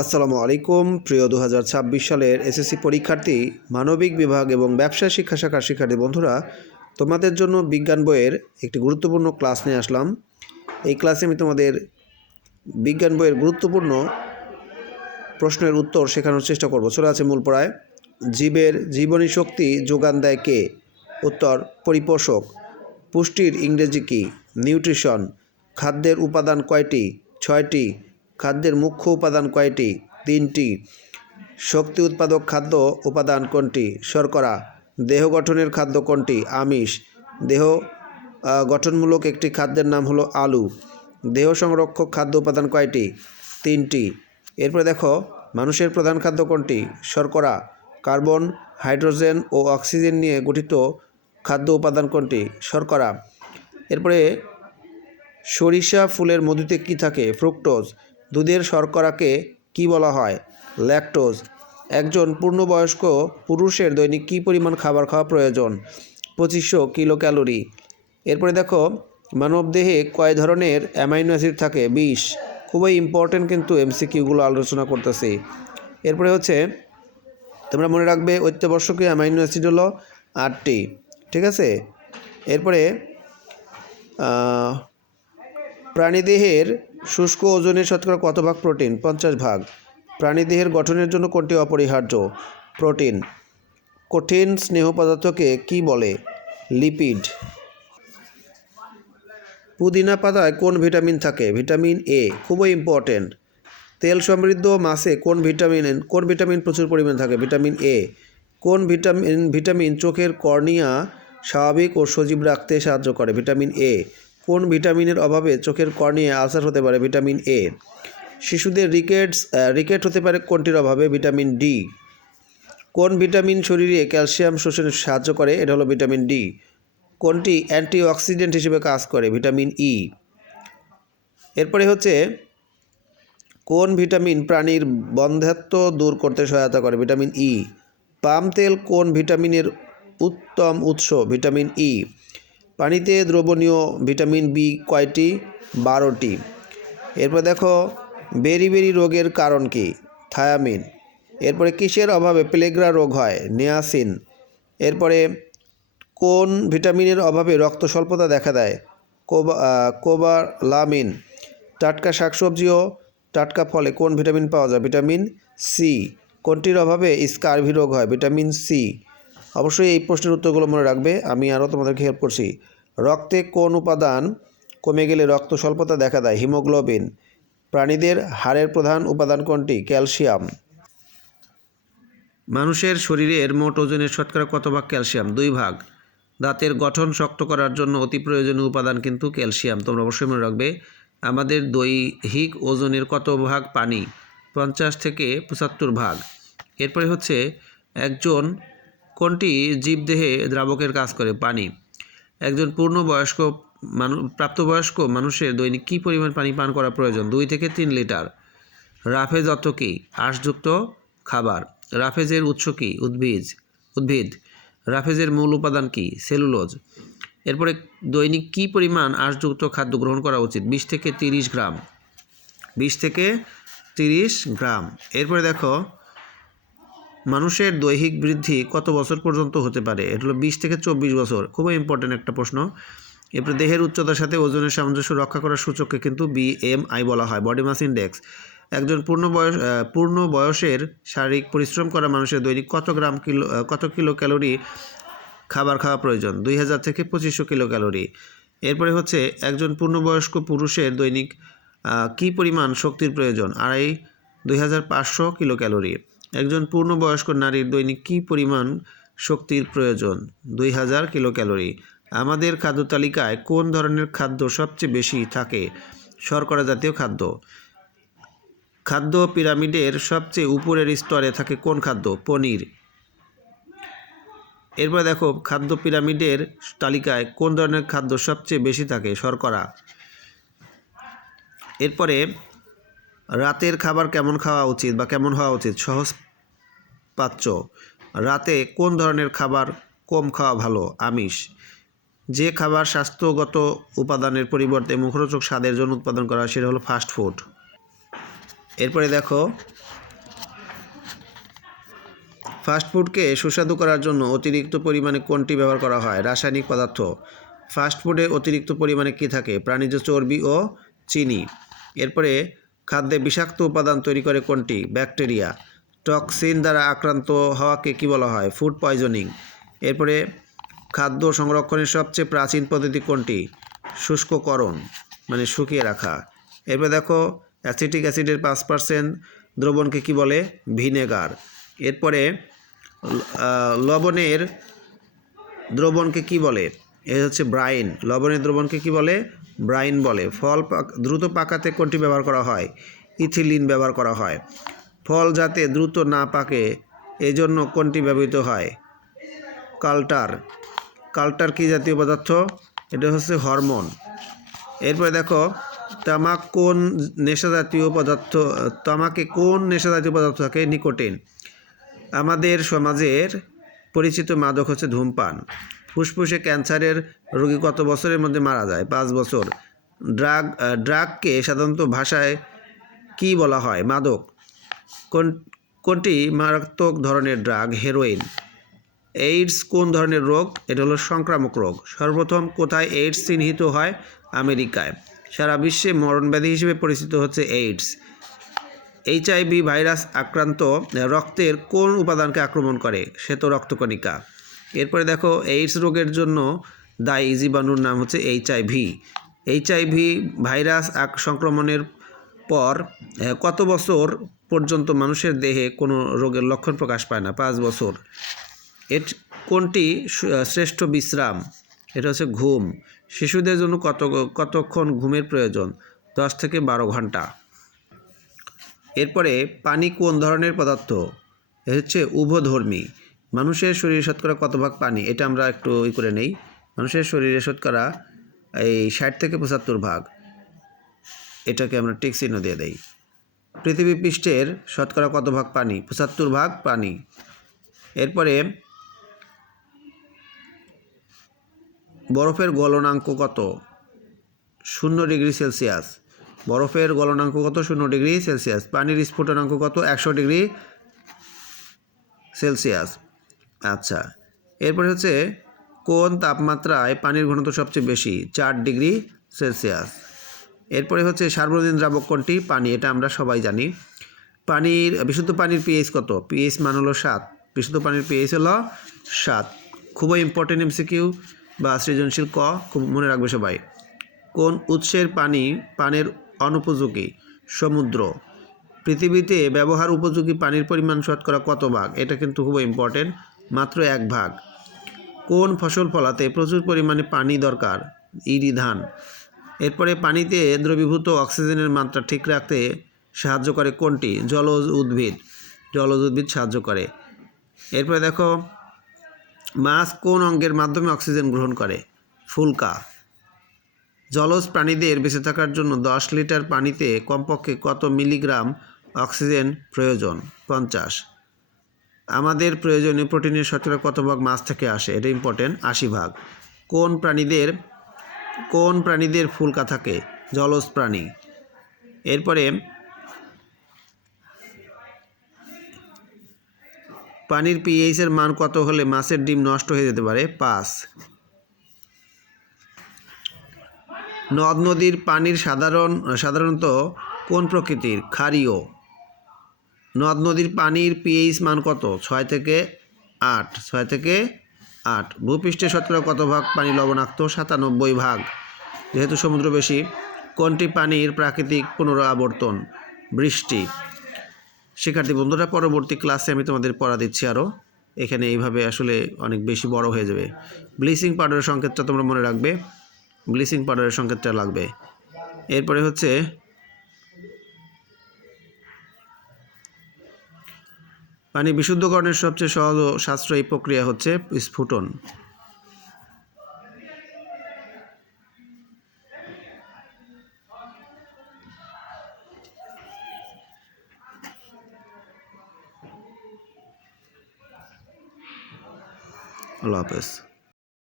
আসসালামু আলাইকুম। প্রিয় দু হাজার ছাব্বিশ সালের এসএসসি পরীক্ষার্থী, মানবিক বিভাগ এবং ব্যবসায় শিক্ষা শাখার শিক্ষার্থী বন্ধুরা, তোমাদের জন্য বিজ্ঞান বইয়ের একটি গুরুত্বপূর্ণ ক্লাস নিয়ে আসলাম। এই ক্লাসে আমি তোমাদের বিজ্ঞান বইয়ের গুরুত্বপূর্ণ প্রশ্নের উত্তর শেখানোর চেষ্টা করব। চলে আছে মূল পড়ায়, জীবের জীবনী শক্তি যোগান দেয় কে? উত্তর, পরিপোষক। পুষ্টির ইংরেজি কি? নিউট্রিশন। খাদ্যের উপাদান কয়টি? ছয়টি। খাদ্যের মুখ্য উপাদান কয়টি? তিনটি। শক্তি উৎপাদক খাদ্য উপাদান কোনটি? শর্করা। দেহ গঠনের খাদ্য কোনটি? আমিষ। দেহ গঠনমূলক একটি খাদ্যের নাম হলো আলু। দেহ সংরক্ষক খাদ্য উপাদান কয়টি? তিনটি। এরপরে দেখো, মানুষের প্রধান খাদ্য কোনটি? শর্করা। কার্বন, হাইড্রোজেন ও অক্সিজেন নিয়ে গঠিত খাদ্য উপাদান কোনটি? শর্করা। এরপরে সরিষা ফুলের মধুতে কি থাকে? ফ্রুক্টোজ। দুধের শর্করাকে কি বলা হয়? ল্যাকটোজ। একজন পূর্ণবয়স্ক পুরুষের দৈনিক কী পরিমাণ খাবার খাওয়া প্রয়োজন? পঁচিশশো কিলো ক্যালোরি এরপরে দেখো মানবদেহে কয় ধরনের অ্যামাইনো অ্যাসিড থাকে? বিশ। খুবই ইম্পর্টেন্ট কিন্তু এমসিকিউগুলো আলোচনা করতেছি। এরপরে হচ্ছে, তোমরা মনে রাখবে, অত্যাবশ্যকীয় অ্যামাইনো অ্যাসিড হলো আটটি। ঠিক আছে? এরপরে প্রাণীদেহের শুষ্ক ওজনের শতকরা কত ভাগ প্রোটিন? পঞ্চাশ ভাগ। প্রাণীদেহের গঠনের জন্য কোনটি অপরিহার্য? প্রোটিন। কঠিন স্নেহ পদার্থকে কি বলে? লিপিড। পুদিনা পাতায় কোন ভিটামিন থাকে? ভিটামিন এ, খুবই ইম্পর্টেন্ট তেল সমৃদ্ধ মাছে কোন ভিটামিন কোন ভিটামিন প্রচুর পরিমাণে থাকে? Vitamin A. কোন ভিটামিন ভিটামিন চোখের কর্নিয়া স্বাভাবিক ও সজীব রাখতে সাহায্য করে? Vitamin A. কোন ভিটামিনের অভাবে চোখের কর্নিয়া আলসার হতে পারে ভিটামিন এ? শিশুদের রিকেটস রিকেট হতে পারে কোনটির অভাবে? Vitamin D. কোন ভিটামিন শরীরে ক্যালসিয়াম শোষণে সাহায্য করে? এটা হলো ভিটামিন ডি। কোনটি অ্যান্টিঅক্সিডেন্ট হিসেবে কাজ করে? Vitamin E. এরপরে হচ্ছে, কোন ভিটামিন প্রাণীর বন্ধ্যাত্ব দূর করতে সহায়তা করে? ভিটামিন ই। পাম তেল কোন ভিটামিনের উত্তম উৎস? Vitamin E. পানিতে দ্রবণীয় ভিটামিন বি কয়টি? বারোটি। এরপর দেখো, বেরি বেরি রোগের কারণ কি? থায়ামিন। এরপরে কিসের অভাবে প্লেগ্রা রোগ হয়? নিয়াসিন। এরপরে, কোন ভিটামিনের অভাবে রক্ত স্বল্পতা দেখা দেয়? কোবা কোবালামিন। টাটকা শাকসবজি ও টাটকা ফলে কোন ভিটামিন পাওয়া যায়? Vitamin C. কোনটির অভাবে স্কারভি রোগ হয়? Vitamin C. অবশ্যই এই প্রশ্নের উত্তরগুলো মনে রাখবে। আমি আরও তোমাদেরকে হেল্প করছি। রক্তে কোন উপাদান কমে গেলে রক্ত স্বল্পতা দেখা দেয়? হিমোগ্লোবিন। প্রাণীদের হাড়ের প্রধান উপাদান কোনটি? ক্যালসিয়াম। মানুষের শরীরের মোট ওজনের শতকরা কত ভাগ ক্যালসিয়াম? দুই ভাগ। দাঁতের গঠন শক্ত করার জন্য অতি প্রয়োজনীয় উপাদান কিন্তু ক্যালসিয়াম। তোমরা অবশ্যই মনে রাখবে, আমাদের দৈহিক ওজনের কত ভাগ? পানি। পঞ্চাশ থেকে পঁচাত্তর ভাগ। এরপরে হচ্ছে একজন কোনটি জীবদেহে দ্রাবকের কাজ করে? পানি। একজন পূর্ণবয়স্ক মানু, প্রাপ্তবয়স্ক মানুষের দৈনিক কী পরিমাণ পানি পান করা প্রয়োজন? দুই থেকে তিন লিটার। রাফেজ অর্থ কী? আঁশযুক্ত খাবার। রাফেজের উৎস কী? উদ্ভিজ, উদ্ভিদ। রাফেজের মূল উপাদান কী? সেলুলোজ। এরপরে দৈনিক কী পরিমাণ আঁশযুক্ত খাদ্য গ্রহণ করা উচিত? বিশ থেকে তিরিশ গ্রাম। বিশ থেকে তিরিশ গ্রাম। এরপরে দেখো মানুষের দৈহিক বৃদ্ধি কত বছর পর্যন্ত হতে পারে? এটা হলো বিশ থেকে চব্বিশ বছর। খুবই ইম্পর্টেন্ট একটা প্রশ্ন। এরপরে দেহের উচ্চতার সাথে ওজনের সামঞ্জস্য রক্ষা করার সূচককে কিন্তু বিএমআই বলা হয় বডি মাস ইন্ডেক্স একজন পূর্ণ বয়স পূর্ণ বয়সের শারীরিক পরিশ্রম করা মানুষের দৈনিক কত গ্রাম কিলো কত কিলো ক্যালোরি খাবার খাওয়া প্রয়োজন? দুই হাজার থেকে পঁচিশশো কিলো ক্যালোরি এরপরে হচ্ছে একজন পূর্ণবয়স্ক পুরুষের দৈনিক কী পরিমাণ শক্তির প্রয়োজন? আড়াই, দুই হাজার পাঁচশো কিলো ক্যালোরি একজন পূর্ণবয়স্ক নারীর দৈনিক কী পরিমাণ শক্তির প্রয়োজন? দুই হাজার কিলো ক্যালোরি আমাদের খাদ্য তালিকায় কোন ধরনের খাদ্য সবচেয়ে বেশি থাকে? শর্করা জাতীয় খাদ্য। খাদ্য পিরামিডের সবচেয়ে উপরের স্তরে থাকে কোন খাদ্য? পনির। এরপরে দেখো, খাদ্য পিরামিডের তালিকায় কোন ধরনের খাদ্য সবচেয়ে বেশি থাকে? শর্করা। এরপরে, রাতের খাবার কেমন খাওয়া উচিত বা কেমন হওয়া উচিত? সহজ পাচ্য রাতে কোন ধরনের খাবার কম খাওয়া ভালো? আমিষ। যে খাবার স্বাস্থ্যগত উপাদানের পরিবর্তে মুখরোচক স্বাদের জন্য উৎপাদন করা সেটা হলো ফাস্ট ফুড এরপরে দেখো ফাস্টফুডকে সুস্বাদু করার জন্য অতিরিক্ত পরিমাণে কোনটি ব্যবহার করা হয়? রাসায়নিক পদার্থ। ফাস্টফুডে অতিরিক্ত পরিমাণে কী থাকে? প্রাণীজ চর্বি ও চিনি। এরপরে খাদ্যে বিষাক্ত উপাদান তৈরি করে কোনটি? ব্যাকটেরিয়া। টক্সিন দ্বারা আক্রান্ত হওয়াকে কী বলা হয়? Food poisoning. এরপরে, খাদ্য সংরক্ষণের সবচেয়ে প্রাচীন পদ্ধতি কোনটি? শুষ্ককরণ মানে শুকিয়ে রাখা। এরপরে দেখো, অ্যাসিটিক অ্যাসিডের পাঁচ পার্সেন্ট দ্রবণকে কী বলে? ভিনেগার। এরপরে লবণের দ্রবণকে কি বলে? এ হচ্ছে ব্রাইন। লবণের দ্রবণকে কি বলে? ব্রাইন বলে। ফল দ্রুত পাকাতে কোনটি ব্যবহার করা হয়? ইথিলিন ব্যবহার করা হয়। ফল যাতে দ্রুত না পাকে, এজন্য কোনটি ব্যবহৃত হয়? কাল্টার। কাল্টার কি জাতীয় পদার্থ? এটা হচ্ছে হরমোন। এরপরে দেখো তামাক কোন নেশা জাতীয় পদার্থ, তামাকে কোন নেশা জাতীয় পদার্থ থাকে? নিকোটিন। আমাদের সমাজের পরিচিত মাদক হচ্ছে ধূমপান। ফুসফুসে ক্যান্সারের রোগী কত বছরের মধ্যে মারা যায়? পাঁচ বছর। ড্রাগ ড্রাগকে সাধারণত ভাষায় কি বলা হয়? মাদক। কোন, কোনটি মারাত্মক ধরনের ড্রাগ হেরোইন এইডস কোন ধরনের রোগ? এটা হলো সংক্রামক রোগ। সর্বপ্রথম কোথায় এইডস চিহ্নিত হয়? আমেরিকায়। সারা বিশ্বে মরণব্যাধি হিসেবে পরিচিত হচ্ছে এইডস এইচআইভি ভাইরাস আক্রান্ত রক্তের কোন উপাদানকে আক্রমণ করে? সে তো রক্তকণিকা। এরপরে দেখো এইডস রোগের জন্য দায়ী জীবাণুর নাম হচ্ছে এইচআইভি এইচআইভি ভাইরাস সংক্রমণের পর কত বছর পর্যন্ত মানুষের দেহে কোনো রোগের লক্ষণ প্রকাশ পায় না। পাঁচ বছর। এর কোনটি? শ্রেষ্ঠ বিশ্রাম। এটা হচ্ছে ঘুম। শিশুদের জন্য কত, কতক্ষণ ঘুমের প্রয়োজন? দশ থেকে বারো ঘণ্টা। এরপরে, পানি কোন ধরনের পদার্থ? এ হচ্ছে উভধর্মী। মানুষের শরীরে শতকরা কত ভাগ পানি? এটা আমরা একটু ই করে নেই। মানুষের শরীরে শতকরা এই ষাট থেকে পঁচাত্তর ভাগ। এটাকে আমরা টিক চিহ্ন দিয়ে দেই। পৃথিবী পৃষ্ঠের শতকরা কত ভাগ পানি? পঁচাত্তর ভাগ পানি। এরপরে বরফের গলনাঙ্ক কত? শূন্য ডিগ্রি সেলসিয়াস। বরফের গলনাঙ্ক কত? শূন্য ডিগ্রি সেলসিয়াস। পানির স্ফুটনাঙ্ক কত? একশো ডিগ্রি সেলসিয়াস। আচ্ছা এরপরে হচ্ছে কোন তাপমাত্রায় পানির ঘনত্ব সবচেয়ে বেশি? চার ডিগ্রি সেলসিয়াস। এরপরে হচ্ছে সার্বজনীন দ্রাবক কোনটি? পানি, এটা আমরা সবাই জানি। পানির, বিশুদ্ধ পানির পিএইচ কত? পিএইচ মান হলো সাত। বিশুদ্ধ পানির পিএইচ হলো সাত। খুবই ইম্পর্টেন্ট এমসিকিউ বা সৃজনশীল ক, খুব মনে রাখবে সবাই। কোন উৎসের পানি পানের অনুপযোগী? সমুদ্র। পৃথিবীতে ব্যবহার উপযোগী পানির পরিমাণ শতকরা কত ভাগ? এটা কিন্তু খুব ইম্পর্টেন্ট মাত্র এক ভাগ। কোন ফসল ফলাতে প্রচুর পরিমাণে পানি দরকার? ইরি ধান এরপরে পানিতে দ্রবীভূত অক্সিজেনের মাত্রা ঠিক রাখতে সাহায্য করে কোনটি? জলজ উদ্ভিদ। জলজ উদ্ভিদ সাহায্য করে। এরপরে দেখো, মাছ কোন অঙ্গের মাধ্যমে অক্সিজেন গ্রহণ করে? ফুলকা। জলজ প্রাণীদের বেঁচে থাকার জন্য দশ লিটার পানিতে কমপক্ষে কত মিলিগ্রাম অক্সিজেন প্রয়োজন? পঞ্চাশ। আমাদের প্রয়োজনীয় প্রোটিনের শতকরা কত ভাগ মাছ থেকে আসে? এটা ইম্পর্টেন্ট আশি ভাগ। কোন প্রাণীদের কোন প্রাণীদের ফুলকা থাকে? জলজ প্রাণী। এরপরে পানির পিএইচের মান কত হলে মাছের ডিম নষ্ট হয়ে যেতে পারে? পাঁচ। নদ নদীর পানির সাধারণ, সাধারণত কোন প্রকৃতির? ক্ষারীয়। নদ নদীর পানির পিএইচ মান কত? ছয় থেকে আট। ছয় থেকে আট। ভূপৃষ্ঠে শতকরা কত ভাগ পানি লবণাক্ত? সাতানব্বই ভাগ। যেহেতু সমুদ্র বেশি, কোনটি পানির প্রাকৃতিক পুনরাবর্তন? বৃষ্টি। শিক্ষার্থী বন্ধুরা, পরবর্তী ক্লাসে আমি তোমাদের পড়া দিচ্ছি আরও এখানে এইভাবে আসলে অনেক বেশি বড় হয়ে যাবে। ব্লিচিং পাউডারের সংকেতটা তোমরা মনে রাখবে। ব্লিচিং পাউডারের সংকেতটা লাগবে। এরপরে হচ্ছে পানি বিশুদ্ধকরণের সবচেয়ে সহজ ও সাশ্রয়ী প্রক্রিয়া হচ্ছে স্ফুটন। আল্লাহ হাফেজ।